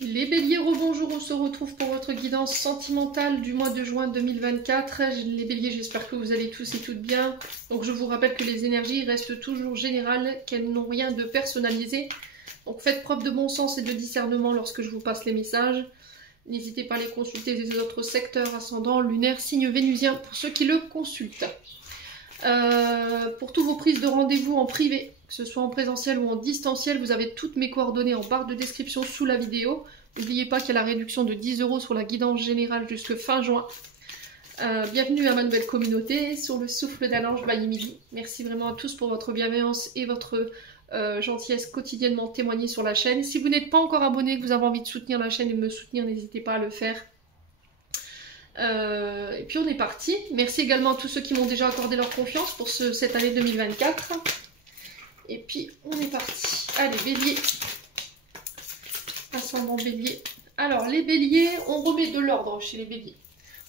Les béliers, rebonjour, on se retrouve pour votre guidance sentimentale du mois de juin 2024. Les béliers, j'espère que vous allez tous et toutes bien. Donc je vous rappelle que les énergies restent toujours générales, qu'elles n'ont rien de personnalisé. Donc faites preuve de bon sens et de discernement lorsque je vous passe les messages. N'hésitez pas à les consulter des autres secteurs, ascendant, lunaire, signe vénusien pour ceux qui le consultent. Pour toutes vos prises de rendez-vous en privé, que ce soit en présentiel ou en distanciel, vous avez toutes mes coordonnées en barre de description sous la vidéo. N'oubliez pas qu'il y a la réduction de 10 € sur la guidance générale jusque fin juin. Bienvenue à ma nouvelle communauté sur le souffle d'un ange by Emily. Merci vraiment à tous pour votre bienveillance et votre gentillesse quotidiennement témoignée sur la chaîne. Si vous n'êtes pas encore abonné, que vous avez envie de soutenir la chaîne et de me soutenir, n'hésitez pas à le faire. Et puis on est parti. Merci également à tous ceux qui m'ont déjà accordé leur confiance pour cette année 2024. Et puis on est parti. Allez, bélier. Ascendant bélier. Alors les béliers, on remet de l'ordre chez les béliers.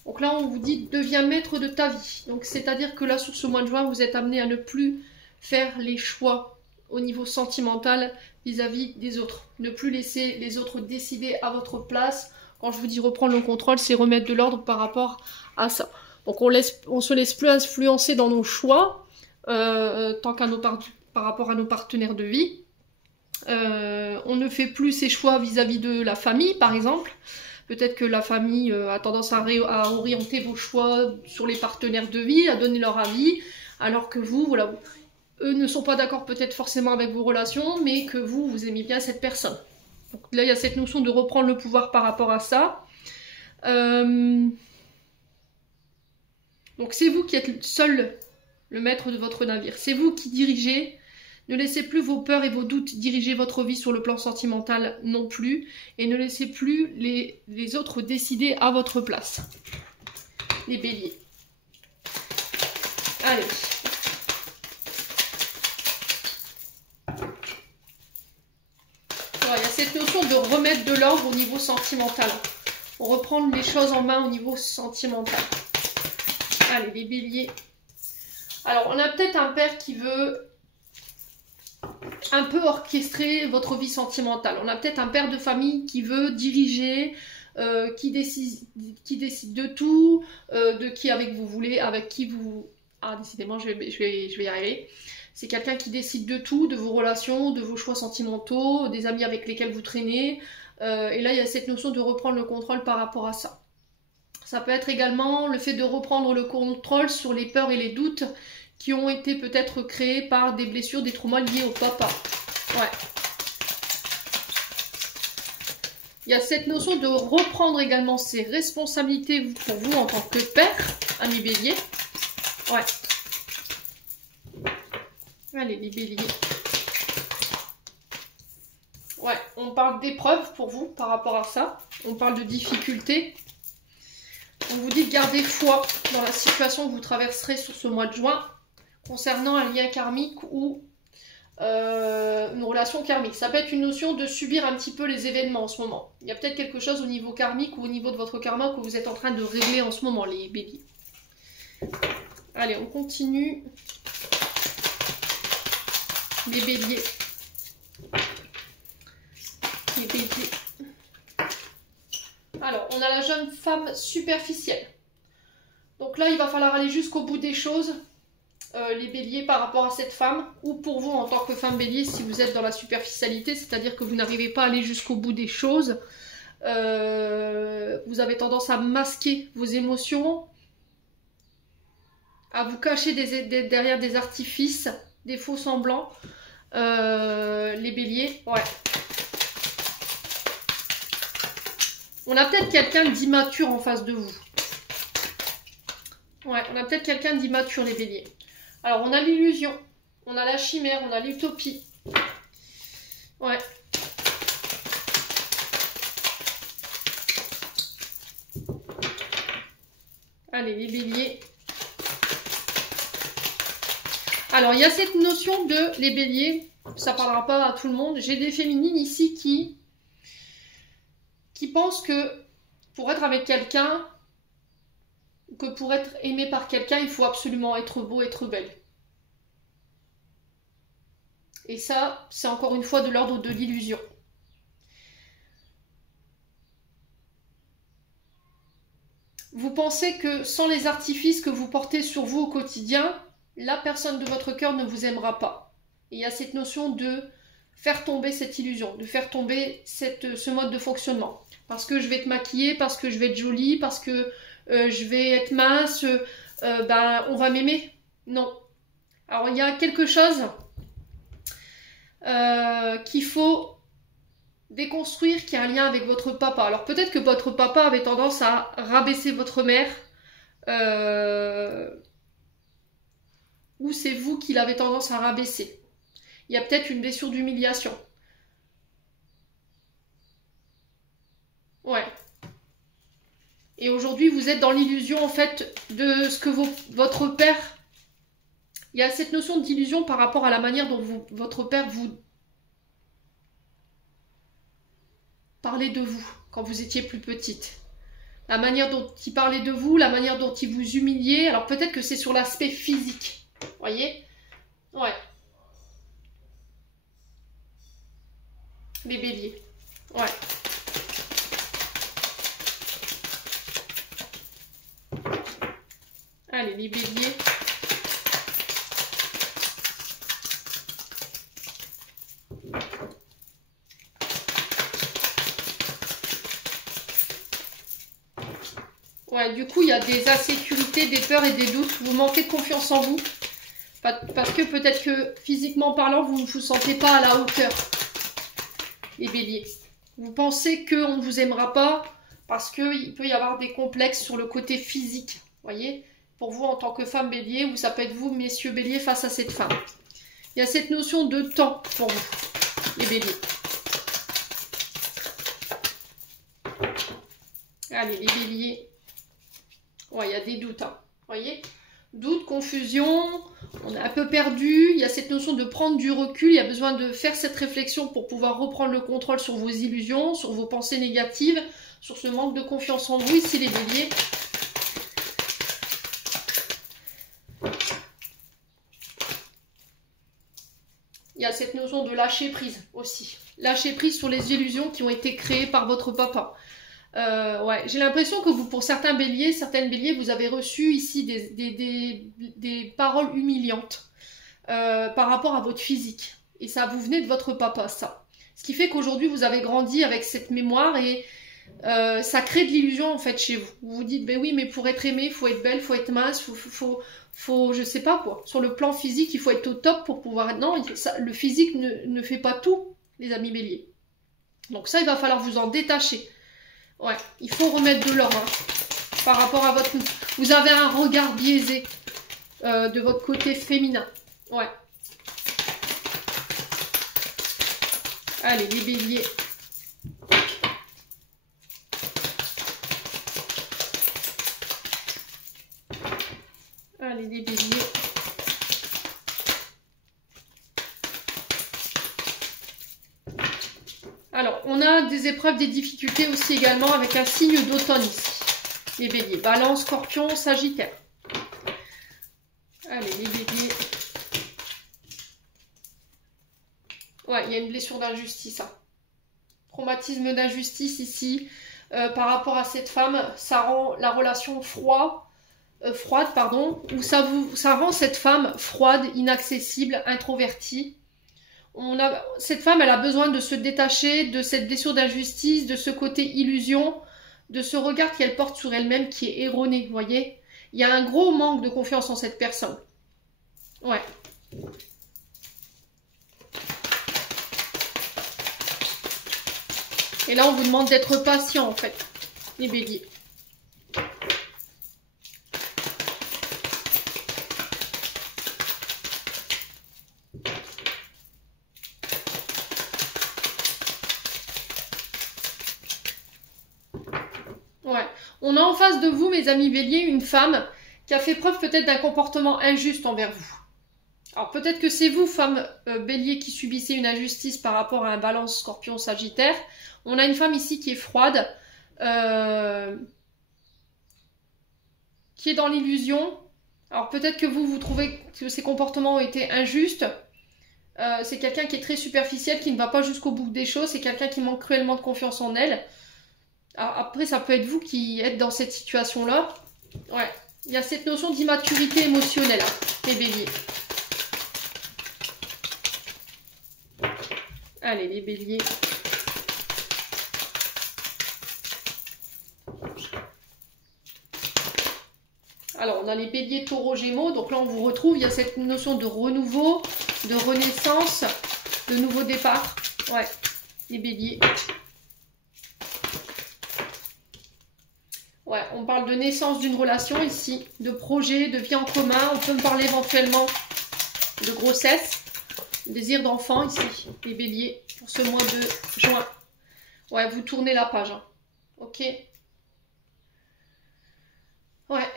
Donc là on vous dit deviens maître de ta vie. Donc c'est-à-dire que là sur ce mois de juin vous êtes amené à ne plus faire les choix au niveau sentimental vis-à-vis des autres. Ne plus laisser les autres décider à votre place. Quand je vous dis reprendre le contrôle, c'est remettre de l'ordre par rapport à ça. Donc on se laisse plus influencer dans nos choix tant qu'à par rapport à nos partenaires de vie. On ne fait plus ses choix vis-à-vis de la famille, par exemple. Peut-être que la famille a tendance à orienter vos choix sur les partenaires de vie, à donner leur avis, alors que vous, voilà, eux ne sont pas d'accord peut-être forcément avec vos relations, mais que vous aimez bien cette personne. Donc là, il y a cette notion de reprendre le pouvoir par rapport à ça. Donc c'est vous qui êtes seul le maître de votre navire. C'est vous qui dirigez. Ne laissez plus vos peurs et vos doutes diriger votre vie sur le plan sentimental non plus. Et ne laissez plus les autres décider à votre place. Les béliers. Allez. Il y a cette notion de remettre de l'ordre au niveau sentimental. Reprendre les choses en main au niveau sentimental. Allez, les béliers. Alors, on a peut-être un père qui veut un peu orchestrer votre vie sentimentale. On a peut-être un père de famille qui veut diriger, qui décide de tout, de qui avec vous voulez, avec qui vous... Ah, décidément, je vais y arriver. C'est quelqu'un qui décide de tout, de vos relations, de vos choix sentimentaux, des amis avec lesquels vous traînez. Et là, il y a cette notion de reprendre le contrôle par rapport à ça. Ça peut être également le fait de reprendre le contrôle sur les peurs et les doutes qui ont été peut-être créés par des blessures, des traumas liés au papa. Ouais. Il y a cette notion de reprendre également ses responsabilités pour vous en tant que père, ami bélier. Ouais. Allez, les béliers. Ouais, on parle d'épreuves pour vous par rapport à ça. On parle de difficultés. On vous dit de garder foi dans la situation que vous traverserez sur ce mois de juin concernant un lien karmique ou une relation karmique. Ça peut être une notion de subir un petit peu les événements en ce moment. Il y a peut-être quelque chose au niveau karmique ou au niveau de votre karma que vous êtes en train de régler en ce moment, les béliers. Allez, on continue. Les béliers. Les béliers. Alors, on a la jeune femme superficielle. Donc là, il va falloir aller jusqu'au bout des choses, les béliers, par rapport à cette femme, ou pour vous en tant que femme bélier, si vous êtes dans la superficialité, c'est-à-dire que vous n'arrivez pas à aller jusqu'au bout des choses. Vous avez tendance à masquer vos émotions, à vous cacher derrière des artifices, des faux semblants. Les béliers, ouais. On a peut-être quelqu'un d'immature en face de vous. Ouais, on a peut-être quelqu'un d'immature, les béliers. Alors, on a l'illusion, on a la chimère, on a l'utopie. Ouais. Allez, les béliers. Alors, il y a cette notion de les béliers, ça ne parlera pas à tout le monde. J'ai des féminines ici qui pensent que pour être avec quelqu'un, que pour être aimé par quelqu'un, il faut absolument être beau, être belle. Et ça, c'est encore une fois de l'ordre de l'illusion. vous pensez que sans les artifices que vous portez sur vous au quotidien, la personne de votre cœur ne vous aimera pas. Et il y a cette notion de faire tomber cette illusion, de faire tomber ce mode de fonctionnement. Parce que je vais te maquiller, parce que je vais être jolie, parce que je vais être mince, on va m'aimer. Non. Alors il y a quelque chose qu'il faut déconstruire qui a un lien avec votre papa. Alors peut-être que votre papa avait tendance à rabaisser votre mère, ou c'est vous qui l'avez tendance à rabaisser. Il y a peut-être une blessure d'humiliation. Ouais. Et aujourd'hui, vous êtes dans l'illusion, en fait, de ce que votre père... Il y a cette notion d'illusion par rapport à la manière dont votre père vous parlait de vous quand vous étiez plus petite. La manière dont il parlait de vous, la manière dont il vous humiliait. Alors peut-être que c'est sur l'aspect physique. Voyez? Ouais. Les béliers. Ouais. Allez, les béliers. Ouais, du coup, il y a des insécurités, des peurs et des doutes. Vous manquez de confiance en vous. Parce que peut-être que physiquement parlant, vous ne vous sentez pas à la hauteur. Les béliers. Vous pensez qu'on ne vous aimera pas parce qu'il peut y avoir des complexes sur le côté physique. Voyez? Pour vous, en tant que femme bélier, ou ça peut être vous, messieurs béliers, face à cette femme. Il y a cette notion de temps pour vous, les béliers. Allez, les béliers. Ouais, il y a des doutes, hein. Voyez? Doute, confusion, on est un peu perdu. Il y a cette notion de prendre du recul. Il y a besoin de faire cette réflexion pour pouvoir reprendre le contrôle sur vos illusions, sur vos pensées négatives, sur ce manque de confiance en vous, ici les béliers. Il y a cette notion de lâcher prise aussi. Lâcher prise sur les illusions qui ont été créées par votre papa. Ouais, j'ai l'impression que vous, pour certains béliers, certaines béliers, vous avez reçu ici des paroles humiliantes par rapport à votre physique. Et ça vous venait de votre papa, ça. Ce qui fait qu'aujourd'hui, vous avez grandi avec cette mémoire et ça crée de l'illusion, en fait, chez vous. Vous vous dites, ben oui, mais pour être aimé, il faut être belle, il faut être mince, faut, je sais pas quoi. Sur le plan physique, il faut être au top pour pouvoir être... Non, ça, le physique ne fait pas tout, les amis béliers. Donc ça, il va falloir vous en détacher. Ouais, il faut remettre de l'ordre par rapport à votre... Vous avez un regard biaisé de votre côté féminin. Ouais. Allez, les béliers. Allez, les béliers. Alors, on a des épreuves, des difficultés aussi également avec un signe d'automne ici. Les béliers. Balance, scorpion, sagittaire. Allez, les béliers. Ouais, il y a une blessure d'injustice. Hein. Traumatisme d'injustice ici. Par rapport à cette femme, ça rend la relation froide, ou ça rend cette femme froide, inaccessible, introvertie. Cette femme, elle a besoin de se détacher de cette blessure d'injustice, de ce côté illusion, de ce regard qu'elle porte sur elle-même qui est erroné, vous voyez? Il y a un gros manque de confiance en cette personne. Ouais. Et là, on vous demande d'être patient, en fait, les béliers. Ouais. On a en face de vous, mes amis béliers, une femme qui a fait preuve peut-être d'un comportement injuste envers vous. Alors peut-être que c'est vous, femme bélier, qui subissez une injustice par rapport à un balance scorpion sagittaire. On a une femme ici qui est froide, qui est dans l'illusion. Alors peut-être que vous trouvez que ses comportements ont été injustes. C'est quelqu'un qui est très superficiel, qui ne va pas jusqu'au bout des choses. C'est quelqu'un qui manque cruellement de confiance en elle. Après, ça peut être vous qui êtes dans cette situation-là. Ouais, il y a cette notion d'immaturité émotionnelle, hein, les béliers. Allez, les béliers. Alors, on a les béliers, taureaux, gémeaux. Donc là, on vous retrouve. Il y a cette notion de renouveau, de renaissance, de nouveau départ. Ouais, les béliers. Ouais, on parle de naissance d'une relation ici, de projet, de vie en commun. On peut me parler éventuellement de grossesse, désir d'enfant ici, les béliers, pour ce mois de juin. Ouais, vous tournez la page. Hein. Ok. Ouais.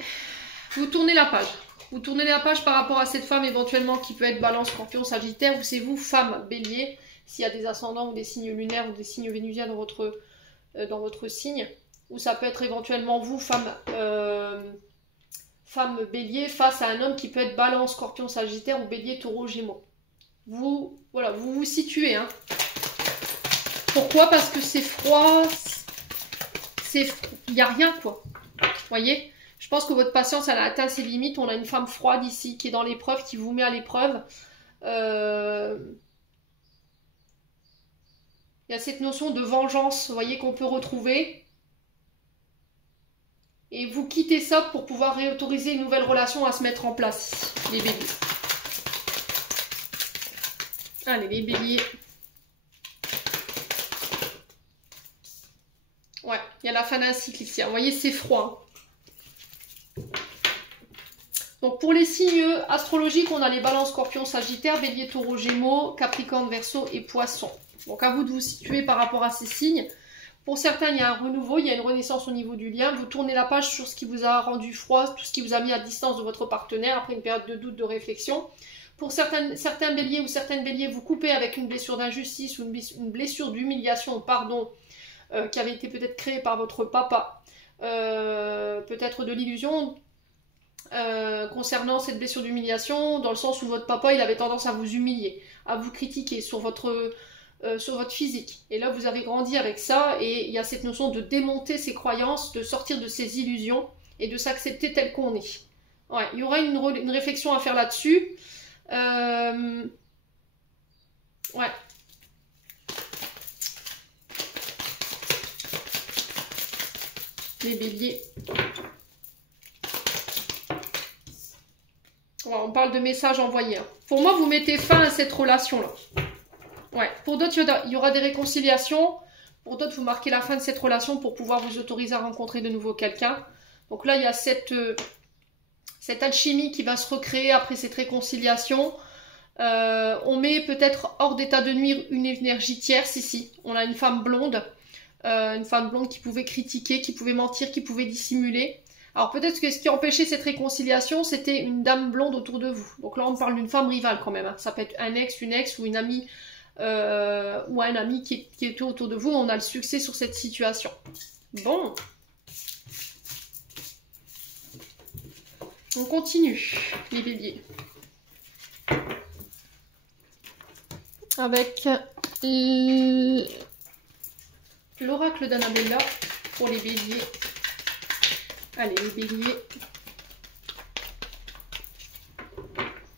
Vous tournez la page. Vous tournez la page par rapport à cette femme éventuellement qui peut être balance, scorpion, sagittaire. Ou c'est vous, femme, bélier, s'il y a des ascendants ou des signes lunaires ou des signes vénusiens dans votre signe. Ou ça peut être éventuellement vous, femme bélier, face à un homme qui peut être balance, scorpion, sagittaire ou bélier, taureau, gémeaux. Voilà, vous vous situez. Hein. Pourquoi? Parce que c'est froid. Il n'y a rien, quoi. Vous voyez? Je pense que votre patience, elle a atteint ses limites. On a une femme froide ici, qui est dans l'épreuve, qui vous met à l'épreuve. Il y a cette notion de vengeance, vous voyez, qu'on peut retrouver. Et vous quittez ça pour pouvoir réautoriser une nouvelle relation à se mettre en place, les béliers. Allez, les béliers. Ouais, il y a la fin d'un cycle ici. Vous voyez, c'est froid. Donc pour les signes astrologiques, on a les balances, scorpions, sagittaire, bélier, taureau, gémeaux, capricorne, verseau et poisson. Donc à vous de vous situer par rapport à ces signes. Pour certains, il y a un renouveau, il y a une renaissance au niveau du lien. Vous tournez la page sur ce qui vous a rendu froid, tout ce qui vous a mis à distance de votre partenaire après une période de doute, de réflexion. Pour certains béliers ou certaines béliers, vous coupez avec une blessure d'injustice ou une blessure d'humiliation, pardon, qui avait été peut-être créée par votre papa. Peut-être de l'illusion concernant cette blessure d'humiliation, dans le sens où votre papa, il avait tendance à vous humilier, à vous critiquer sur votre physique. Et là, vous avez grandi avec ça, et il y a cette notion de démonter ses croyances, de sortir de ses illusions, et de s'accepter tel qu'on est. Ouais, il y aura une réflexion à faire là-dessus. Ouais. Les béliers. Ouais, on parle de messages envoyés. Hein. Pour moi, vous mettez fin à cette relation-là. Ouais. Pour d'autres, il y aura des réconciliations. Pour d'autres, vous marquez la fin de cette relation pour pouvoir vous autoriser à rencontrer de nouveau quelqu'un. Donc là, il y a cette alchimie qui va se recréer après cette réconciliation. On met peut-être hors d'état de nuire une énergie tierce ici. On a une femme blonde. Une femme blonde qui pouvait critiquer, qui pouvait mentir, qui pouvait dissimuler. Alors peut-être que ce qui empêchait cette réconciliation, c'était une dame blonde autour de vous. Donc là, on parle d'une femme rivale quand même. Hein. Ça peut être un ex, une ex ou une amie ou un ami qui était autour de vous. On a le succès sur cette situation. Bon. On continue, les béliers. Avec l'oracle d'Annabella pour les béliers. Allez, les béliers.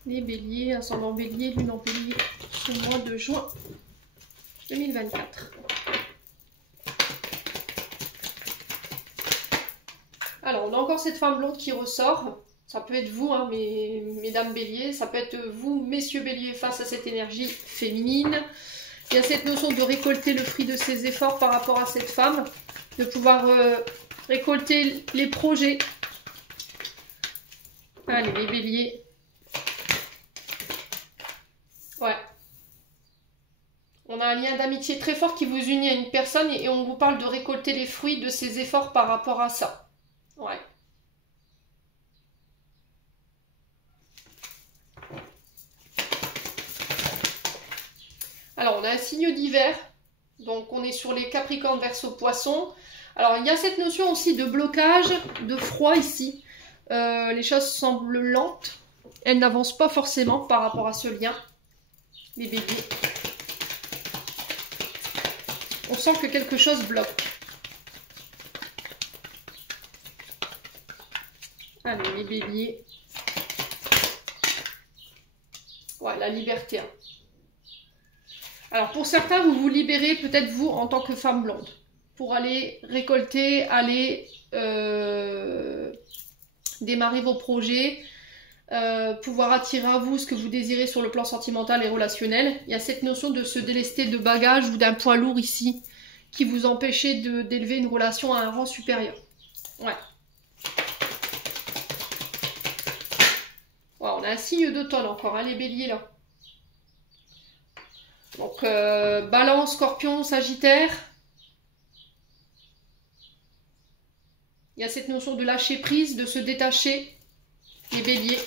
Les béliers, ascendant bélier, lune en bélier, ce mois de juin 2024. Alors, on a encore cette femme blonde qui ressort. Ça peut être vous, hein, mesdames béliers. Ça peut être vous, messieurs béliers, face à cette énergie féminine. Il y a cette notion de récolter le fruit de ses efforts par rapport à cette femme. De pouvoir récolter les projets. Allez, les béliers. Ouais. On a un lien d'amitié très fort qui vous unit à une personne et on vous parle de récolter les fruits de ses efforts par rapport à ça. Ouais. Alors, on a un signe d'hiver. Donc, on est sur les Capricornes, Verseau, Poissons. Alors, il y a cette notion aussi de blocage, de froid ici. Les choses semblent lentes. Elles n'avancent pas forcément par rapport à ce lien. Les béliers. On sent que quelque chose bloque. Allez, les béliers. Ouais, la liberté. Hein. Alors, pour certains, vous vous libérez peut-être vous en tant que femme blonde. Pour aller récolter, aller démarrer vos projets, pouvoir attirer à vous ce que vous désirez sur le plan sentimental et relationnel. Il y a cette notion de se délester de bagages ou d'un poids lourd ici qui vous empêchait d'élever une relation à un rang supérieur. Ouais. Ouais, on a un signe d'automne encore, hein, les béliers là. Donc, Balance, Scorpion, Sagittaire. Il y a cette notion de lâcher prise, de se détacher, les béliers.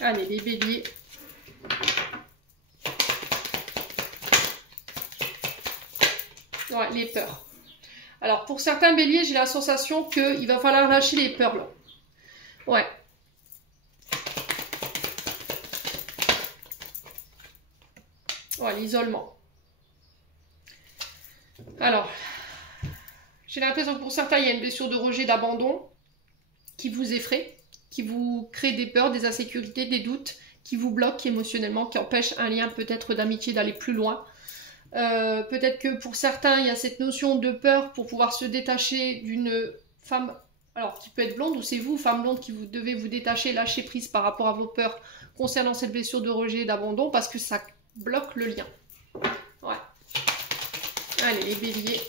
Allez, les béliers. Ouais, les peurs. Alors, pour certains béliers, j'ai la sensation qu'il va falloir lâcher les peurs, là. Ouais. Ouais, l'isolement. Alors, j'ai l'impression que pour certains, il y a une blessure de rejet, d'abandon qui vous effraie, qui vous crée des peurs, des insécurités, des doutes, qui vous bloquent émotionnellement, qui empêchent un lien peut-être d'amitié d'aller plus loin. Peut-être que pour certains, il y a cette notion de peur pour pouvoir se détacher d'une femme, alors qui peut être blonde, ou c'est vous, femme blonde, qui vous devez vous détacher, lâcher prise par rapport à vos peurs concernant cette blessure de rejet et d'abandon, parce que ça bloque le lien. Ouais. Allez, les béliers.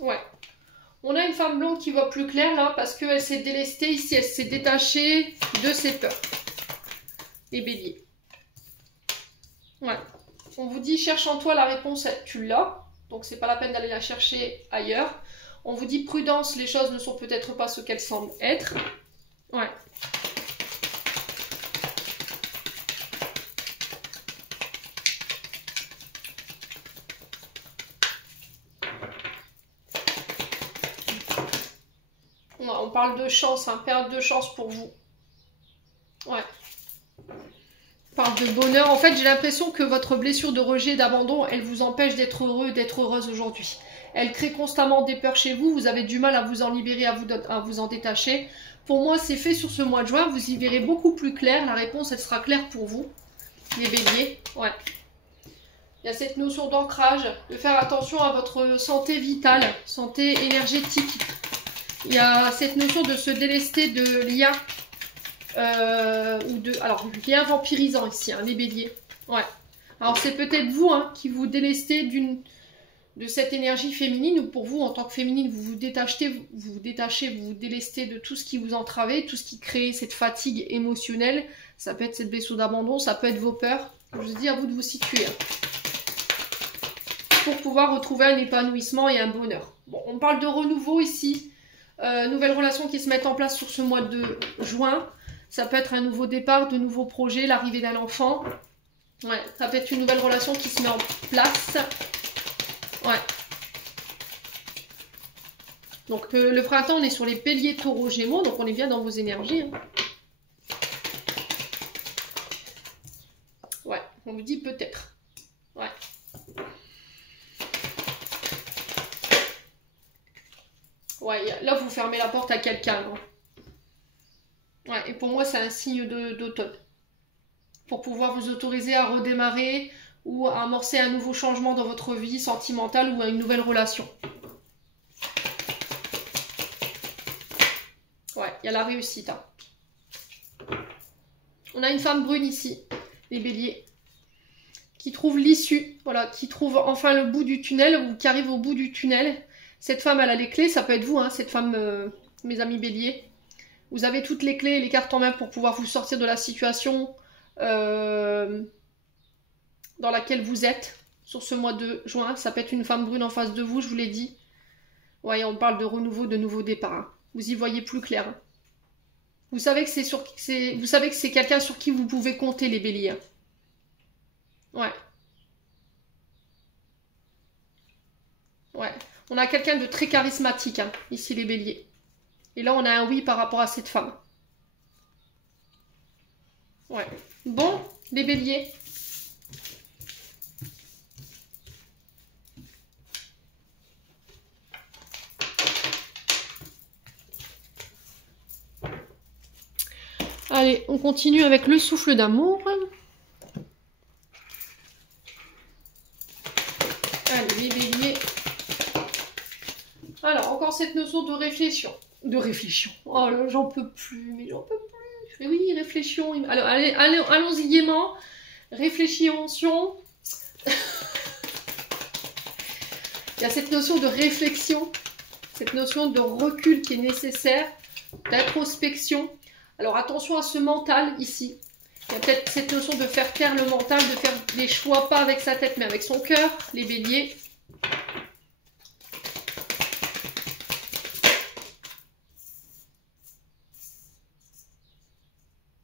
Ouais. On a une femme blonde qui voit plus clair là parce qu'elle s'est délestée ici, elle s'est détachée de ses peurs. Les béliers. Ouais. On vous dit cherche en toi la réponse, tu l'as. Donc c'est pas la peine d'aller la chercher ailleurs. On vous dit prudence, les choses ne sont peut-être pas ce qu'elles semblent être. Ouais. On parle de chance, hein, période de chance pour vous. Ouais. On parle de bonheur. En fait, j'ai l'impression que votre blessure de rejet, d'abandon, elle vous empêche d'être heureux, d'être heureuse aujourd'hui. Elle crée constamment des peurs chez vous. Vous avez du mal à vous en libérer, à vous en détacher. Pour moi, c'est fait sur ce mois de juin. Vous y verrez beaucoup plus clair. La réponse, elle sera claire pour vous. Les béliers. Ouais. Il y a cette notion d'ancrage, de faire attention à votre santé vitale, santé énergétique. Il y a cette notion de se délester de liens, alors liens vampirisants ici, hein, les béliers. Ouais. Alors c'est peut-être vous hein, qui vous délestez de cette énergie féminine, ou pour vous en tant que féminine, vous vous délestez de tout ce qui vous entravait, tout ce qui crée cette fatigue émotionnelle. Ça peut être cette blessure d'abandon, ça peut être vos peurs. Je vous dis à vous de vous situer. Hein, pour pouvoir retrouver un épanouissement et un bonheur. Bon, on parle de renouveau ici. Nouvelles relations qui se mettent en place sur ce mois de juin. Ça peut être un nouveau départ, de nouveaux projets, l'arrivée d'un enfant. Ouais, ça peut être une nouvelle relation qui se met en place. Ouais. Donc le printemps, on est sur les béliers, taureaux, gémeaux, donc on est bien dans vos énergies. Hein. Ouais, on vous dit peut-être. Ouais. Ouais, là, vous fermez la porte à quelqu'un. Ouais, et pour moi, c'est un signe d'automne. Pour pouvoir vous autoriser à redémarrer ou à amorcer un nouveau changement dans votre vie sentimentale ou à une nouvelle relation. Ouais, il y a la réussite. Hein. On a une femme brune ici, les béliers, qui trouve l'issue, voilà, qui trouve enfin le bout du tunnel ou qui arrive au bout du tunnel. Cette femme, elle a les clés, ça peut être vous, hein, cette femme, mes amis béliers. Vous avez toutes les clés et les cartes en main pour pouvoir vous sortir de la situation dans laquelle vous êtes sur ce mois de juin. Ça peut être une femme brune en face de vous, je vous l'ai dit. Ouais, on parle de renouveau, de nouveau départ. Hein. Vous y voyez plus clair. Hein. Vous savez que c'est quelqu'un sur qui vous pouvez compter, les béliers. Hein. Ouais. Ouais. On a quelqu'un de très charismatique, hein, ici les béliers. Et là, on a un oui par rapport à cette femme. Ouais. Bon, les béliers. Allez, on continue avec le souffle d'amour. Allez, les béliers. Alors, encore cette notion de réflexion. De réflexion. Oh là, j'en peux plus, mais j'en peux plus. Mais oui, réflexion. Alors, allons-y gaiement. Réfléchissons. Il y a cette notion de réflexion, cette notion de recul qui est nécessaire, d'introspection. Alors attention à ce mental ici. Il y a peut-être cette notion de faire taire le mental, de faire des choix pas avec sa tête mais avec son cœur, les béliers.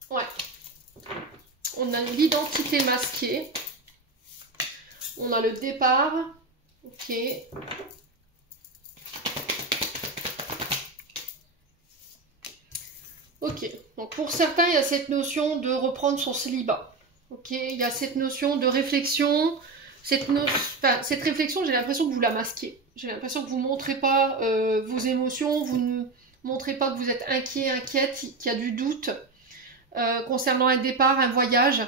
Ouais. On a l'identité masquée. On a le départ. Ok. Ok, donc pour certains, il y a cette notion de reprendre son célibat. Ok, il y a cette notion de réflexion. Cette réflexion, j'ai l'impression que vous la masquez. J'ai l'impression que vous ne montrez pas vos émotions, vous ne montrez pas que vous êtes inquiet, inquiète, qu'il y a du doute concernant un départ, un voyage.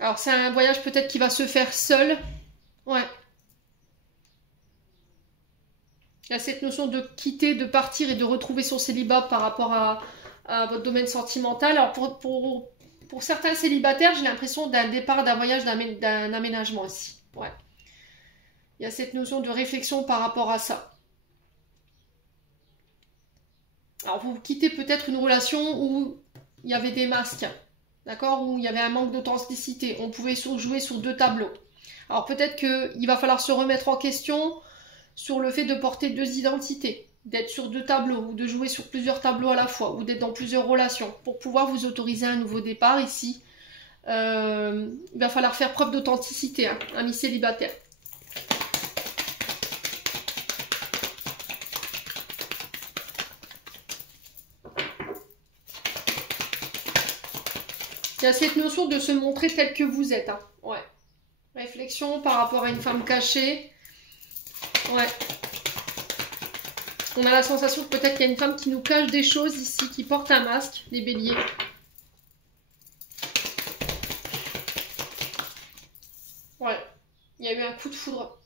Alors c'est un voyage peut-être qui va se faire seul. Ouais. Il y a cette notion de quitter, de partir et de retrouver son célibat par rapport à votre domaine sentimental. Alors pour certains célibataires, j'ai l'impression d'un départ, d'un voyage, d'un aménagement aussi. Ouais. Il y a cette notion de réflexion par rapport à ça. Alors vous quittez peut-être une relation où il y avait des masques, d'accord, où il y avait un manque d'authenticité. On pouvait jouer sur deux tableaux. Alors peut-être qu'il va falloir se remettre en question sur le fait de porter deux identités, d'être sur deux tableaux, ou de jouer sur plusieurs tableaux à la fois, ou d'être dans plusieurs relations, pour pouvoir vous autoriser un nouveau départ ici. Il va falloir faire preuve d'authenticité, hein, amis célibataires. Il y a cette notion de se montrer tel que vous êtes. Hein. Ouais. Réflexion par rapport à une femme cachée. Ouais. On a la sensation que peut-être qu'il y a une femme qui nous cache des choses ici, qui porte un masque, les béliers. Ouais. Il y a eu un coup de foudre.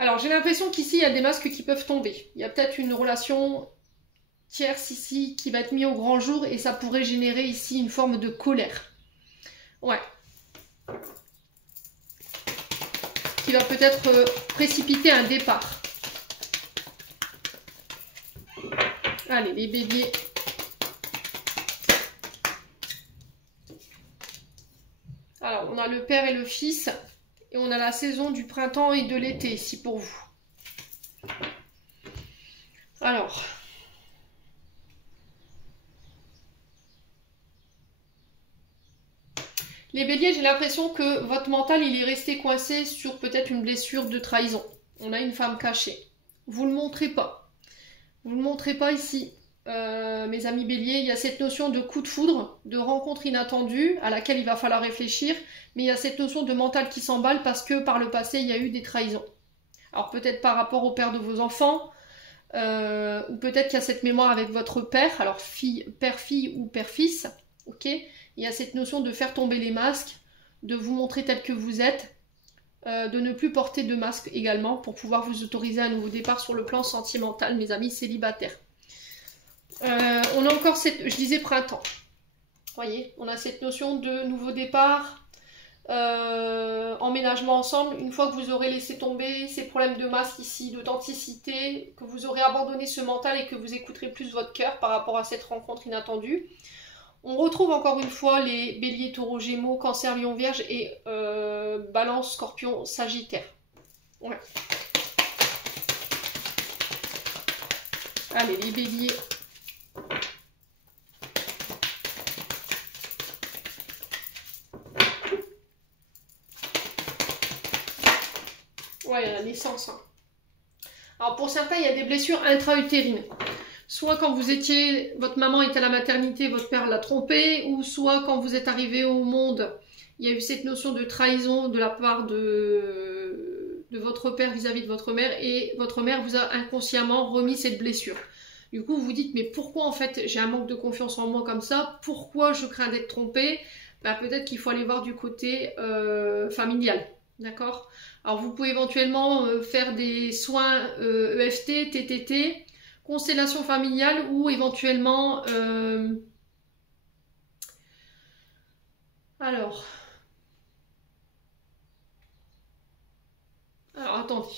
Alors, j'ai l'impression qu'ici, il y a des masques qui peuvent tomber. Il y a peut-être une relation tierce ici qui va être mise au grand jour et ça pourrait générer ici une forme de colère. Ouais. Qui va peut-être précipiter un départ. Allez, les béliers. Alors, on a le père et le fils. Et on a la saison du printemps et de l'été ici pour vous. Alors. Les béliers, j'ai l'impression que votre mental, il est resté coincé sur peut-être une blessure de trahison. On a une femme cachée. Vous ne le montrez pas. Vous ne le montrez pas ici. Mes amis béliers, il y a cette notion de coup de foudre, de rencontre inattendue à laquelle il va falloir réfléchir, mais il y a cette notion de mental qui s'emballe parce que par le passé, il y a eu des trahisons. Alors peut-être par rapport au père de vos enfants, ou peut-être qu'il y a cette mémoire avec votre père, alors père-fille ou père-fils, ok ? Il y a cette notion de faire tomber les masques, de vous montrer tel que vous êtes, de ne plus porter de masque également pour pouvoir vous autoriser un nouveau départ sur le plan sentimental, mes amis célibataires. On a encore cette, je disais printemps. Voyez, on a cette notion de nouveau départ, emménagement ensemble. Une fois que vous aurez laissé tomber ces problèmes de masque ici, d'authenticité, que vous aurez abandonné ce mental et que vous écouterez plus votre cœur par rapport à cette rencontre inattendue. On retrouve encore une fois les béliers, taureaux, gémeaux, cancer, lion, vierge et balance, scorpion, sagittaire. Ouais. Allez, les béliers. Ouais, la naissance. Hein. Alors pour certains, il y a des blessures intra-utérines. Soit quand votre maman était à la maternité, votre père l'a trompé, ou soit quand vous êtes arrivé au monde, il y a eu cette notion de trahison de la part de votre père vis-à-vis de votre mère, et votre mère vous a inconsciemment remis cette blessure. Du coup, vous vous dites, mais pourquoi en fait j'ai un manque de confiance en moi comme ça? Pourquoi je crains d'être trompée? Bah, peut-être qu'il faut aller voir du côté familial, d'accord? Alors vous pouvez éventuellement faire des soins EFT, TTT, constellation familiale ou éventuellement... Alors, attendez.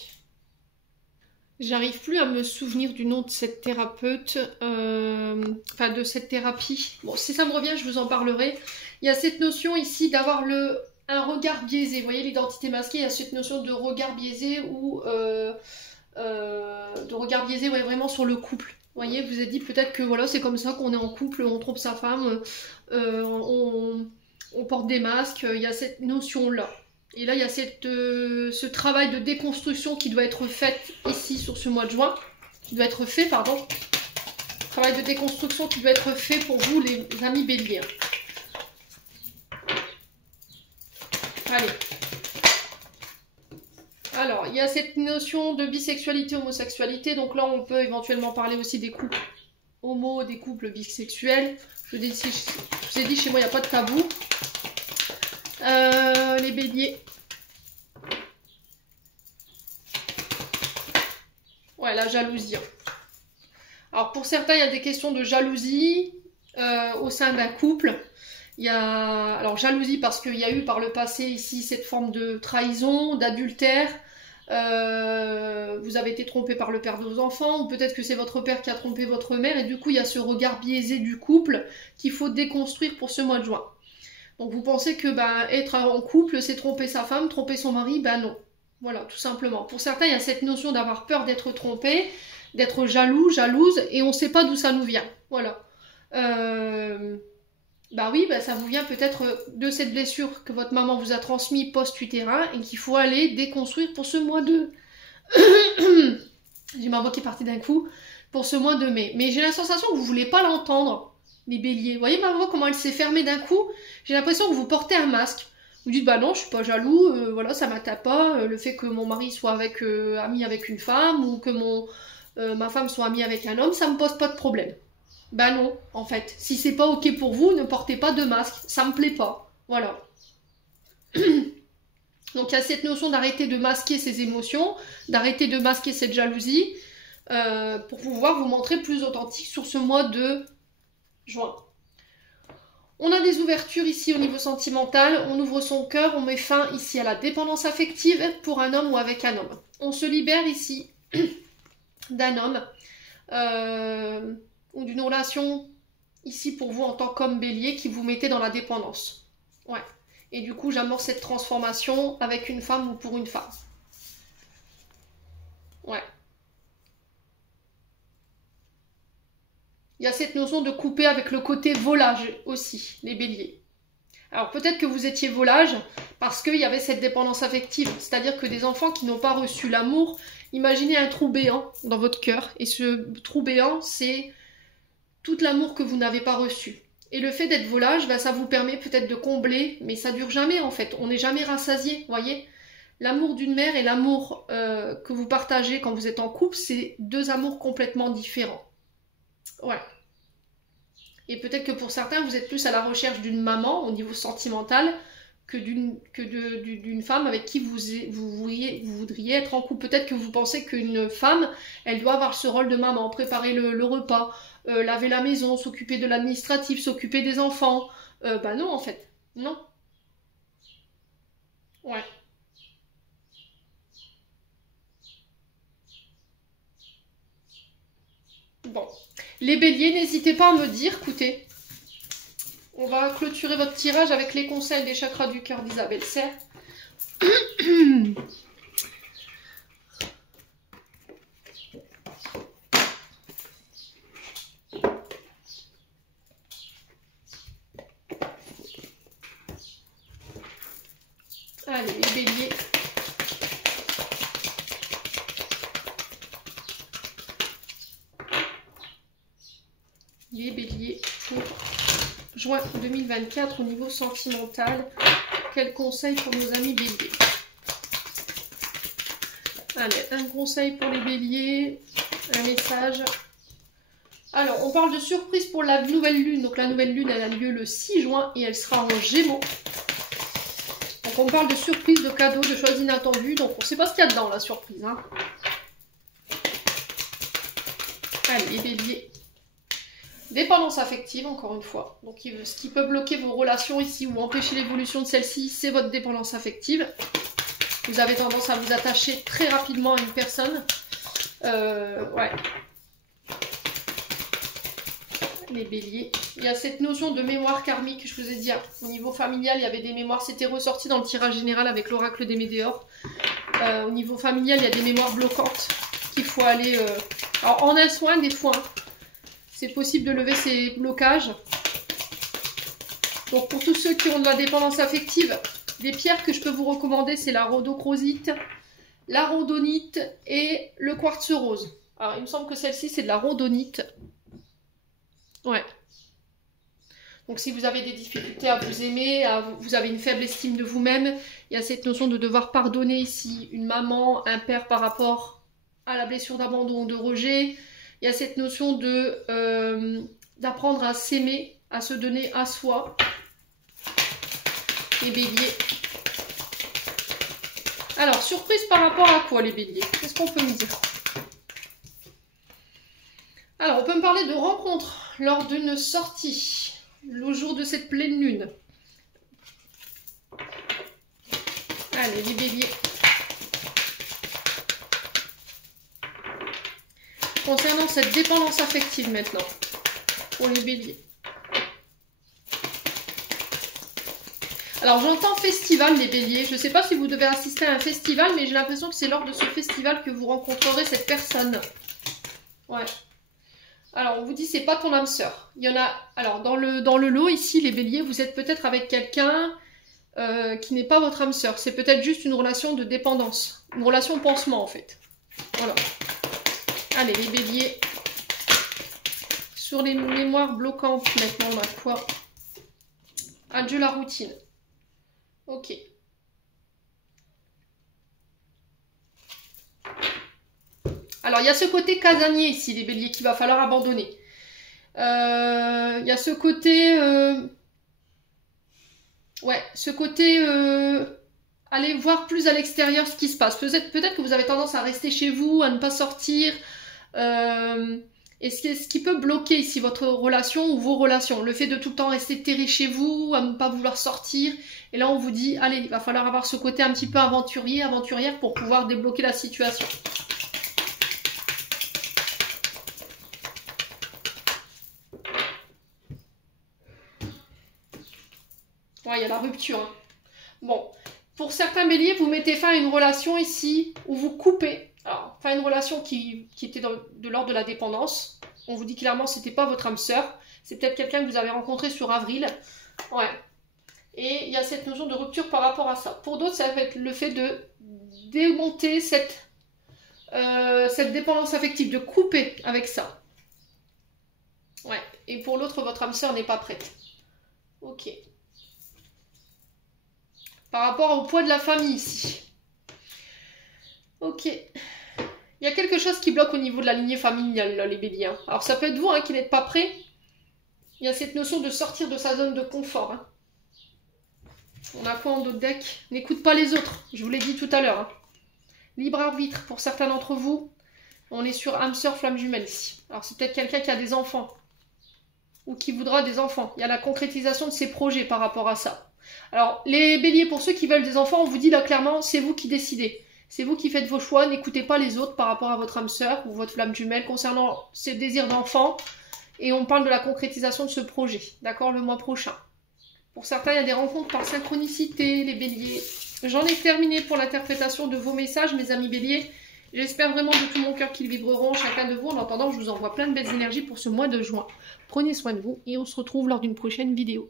J'arrive plus à me souvenir du nom de cette thérapeute, enfin de cette thérapie. Bon, si ça me revient, je vous en parlerai. Il y a cette notion ici d'avoir un regard biaisé. Vous voyez, l'identité masquée, il y a cette notion de regard biaisé ou de regard biaisé, ouais, vraiment sur le couple. Vous voyez, vous avez dit peut-être que voilà, c'est comme ça qu'on est en couple, on trompe sa femme, on porte des masques, il y a cette notion-là. Et là, il y a ce travail de déconstruction qui doit être fait ici sur ce mois de juin. Qui doit être fait, pardon. Travail de déconstruction qui doit être fait pour vous, les amis béliers. Allez. Alors, il y a cette notion de bisexualité, homosexualité. Donc là, on peut éventuellement parler aussi des couples homo, des couples bisexuels. Je vous ai dit, chez moi, il n'y a pas de tabou. Les béliers. Ouais, la jalousie. Alors pour certains, il y a des questions de jalousie au sein d'un couple. Il y a alors jalousie parce qu'il y a eu par le passé ici cette forme de trahison, d'adultère. Vous avez été trompé par le père de vos enfants, ou peut-être que c'est votre père qui a trompé votre mère, et du coup il y a ce regard biaisé du couple qu'il faut déconstruire pour ce mois de juin. Donc vous pensez que être en couple, c'est tromper sa femme, tromper son mari? Ben non. Voilà, tout simplement. Pour certains, il y a cette notion d'avoir peur d'être trompé, d'être jaloux, jalouse, et on ne sait pas d'où ça nous vient. Voilà. Bah oui, ça vous vient peut-être de cette blessure que votre maman vous a transmise post-utérin et qu'il faut aller déconstruire pour ce mois de... J'ai ma voix qui est partie d'un coup. Pour ce mois de mai. Mais j'ai la sensation que vous ne voulez pas l'entendre, les béliers. Vous voyez ma voix, comment elle s'est fermée d'un coup? J'ai l'impression que vous portez un masque. Vous dites, bah non, je suis pas jaloux, voilà, ça m'atteint pas. Le fait que mon mari soit ami avec une femme ou que ma femme soit amie avec un homme, ça me pose pas de problème. Bah non, en fait. Si c'est pas ok pour vous, ne portez pas de masque. Ça me plaît pas. Voilà. Donc il y a cette notion d'arrêter de masquer ses émotions, d'arrêter de masquer cette jalousie, pour pouvoir vous montrer plus authentique sur ce mois de juin. On a des ouvertures ici au niveau sentimental, on ouvre son cœur, on met fin ici à la dépendance affective pour un homme ou avec un homme. On se libère ici d'un homme ou d'une relation ici pour vous en tant qu'homme bélier qui vous mettez dans la dépendance. Ouais. Et du coup, j'amorce cette transformation avec une femme ou pour une femme. Ouais. Il y a cette notion de couper avec le côté volage aussi, les béliers. Alors peut-être que vous étiez volage parce qu'il y avait cette dépendance affective. C'est-à-dire que des enfants qui n'ont pas reçu l'amour, imaginez un trou béant dans votre cœur. Et ce trou béant, c'est tout l'amour que vous n'avez pas reçu. Et le fait d'être volage, ça vous permet peut-être de combler, mais ça dure jamais en fait. On n'est jamais rassasié, voyez. L'amour d'une mère et l'amour que vous partagez quand vous êtes en couple, c'est deux amours complètement différents. Ouais. Et peut-être que pour certains, vous êtes plus à la recherche d'une maman au niveau sentimental que d'une femme avec qui vous voudriez être en couple. Peut-être que vous pensez qu'une femme, elle doit avoir ce rôle de maman, préparer le repas, laver la maison, s'occuper de l'administratif, s'occuper des enfants. Non, en fait. Non. Ouais. Bon. Les béliers, n'hésitez pas à me dire, écoutez, on va clôturer votre tirage avec les conseils des chakras du cœur d'Isabelle Serre. Allez, les béliers. juin 2024 au niveau sentimental. Quel conseil pour nos amis béliers? Allez, un conseil pour les béliers, un message. Alors, on parle de surprise pour la nouvelle lune. Donc la nouvelle lune, elle a lieu le 6 juin et elle sera en Gémeaux. Donc on parle de surprise, de cadeaux, de choses inattendues. Donc on ne sait pas ce qu'il y a dedans, la surprise. Hein. Allez, les béliers. Dépendance affective, encore une fois. Donc ce qui peut bloquer vos relations ici ou empêcher l'évolution de celle-ci, c'est votre dépendance affective. Vous avez tendance à vous attacher très rapidement à une personne. Ouais. Les béliers. Il y a cette notion de mémoire karmique, je vous ai dit. Au niveau familial, il y avait des mémoires. C'était ressorti dans le tirage général avec l'oracle des Météores. Au niveau familial, il y a des mémoires bloquantes qu'il faut aller... Alors, en un soin, des fois, hein, c'est possible de lever ces blocages. Donc, pour tous ceux qui ont de la dépendance affective, des pierres que je peux vous recommander, c'est la rhodochrosite, la rhodonite et le quartz rose. Alors, il me semble que celle-ci, c'est de la rhodonite. Ouais. Donc, si vous avez des difficultés à vous aimer, vous avez une faible estime de vous-même, il y a cette notion de devoir pardonner ici une maman, un père par rapport à la blessure d'abandon ou de rejet. Il y a cette notion de d'apprendre à s'aimer, à se donner à soi. Les béliers. Alors, surprise par rapport à quoi, les béliers? Qu'est-ce qu'on peut me dire? Alors, on peut me parler de rencontre lors d'une sortie, le jour de cette pleine lune. Allez, les béliers. Concernant cette dépendance affective maintenant, pour les béliers. Alors j'entends festival les béliers, je ne sais pas si vous devez assister à un festival, mais j'ai l'impression que c'est lors de ce festival que vous rencontrerez cette personne. Ouais. Alors on vous dit c'est pas ton âme sœur. Il y en a. Alors dans le lot ici les béliers, vous êtes peut-être avec quelqu'un qui n'est pas votre âme sœur. C'est peut-être juste une relation de dépendance, une relation pansement en fait. Voilà. Allez les béliers. Sur les mémoires bloquantes maintenant on a quoi? Adieu la routine. Ok. Alors, il y a ce côté casanier ici, les béliers, qu'il va falloir abandonner. Il y a ce côté... Ouais, ce côté... Aller voir plus à l'extérieur ce qui se passe. Peut-être que vous avez tendance à rester chez vous, à ne pas sortir. Et ce qui peut bloquer ici votre relation ou vos relations. Le fait de tout le temps rester terré chez vous, à ne pas vouloir sortir. Et là, on vous dit, allez, il va falloir avoir ce côté un petit peu aventurier, aventurière pour pouvoir débloquer la situation. Ouais, il y a la rupture. Hein. Bon, pour certains béliers, vous mettez fin à une relation ici où vous coupez. Alors, enfin, une relation qui était de l'ordre de la dépendance. On vous dit clairement que ce n'était pas votre âme sœur. C'est peut-être quelqu'un que vous avez rencontré sur avril. Ouais. Et il y a cette notion de rupture par rapport à ça. Pour d'autres, ça va être le fait de démonter cette dépendance affective, de couper avec ça. Ouais. Et pour l'autre, votre âme sœur n'est pas prête. Ok. Par rapport au poids de la famille ici. Ok. Il y a quelque chose qui bloque au niveau de la lignée familiale, là, les béliers. Hein. Alors ça peut être vous hein, qui n'êtes pas prêts. Il y a cette notion de sortir de sa zone de confort. Hein. On a quoi en d'autres deck? N'écoute pas les autres, je vous l'ai dit tout à l'heure. Hein. Libre arbitre pour certains d'entre vous. On est sur âme sœur, flamme jumelle ici. Alors c'est peut-être quelqu'un qui a des enfants. Ou qui voudra des enfants. Il y a la concrétisation de ses projets par rapport à ça. Alors les béliers, pour ceux qui veulent des enfants, on vous dit là clairement, c'est vous qui décidez. C'est vous qui faites vos choix, n'écoutez pas les autres par rapport à votre âme sœur ou votre flamme jumelle concernant ces désirs d'enfant. Et on parle de la concrétisation de ce projet, d'accord, le mois prochain. Pour certains, il y a des rencontres par synchronicité, les béliers. J'en ai terminé pour l'interprétation de vos messages, mes amis béliers. J'espère vraiment de tout mon cœur qu'ils vibreront, chacun de vous. En attendant, je vous envoie plein de belles énergies pour ce mois de juin. Prenez soin de vous et on se retrouve lors d'une prochaine vidéo.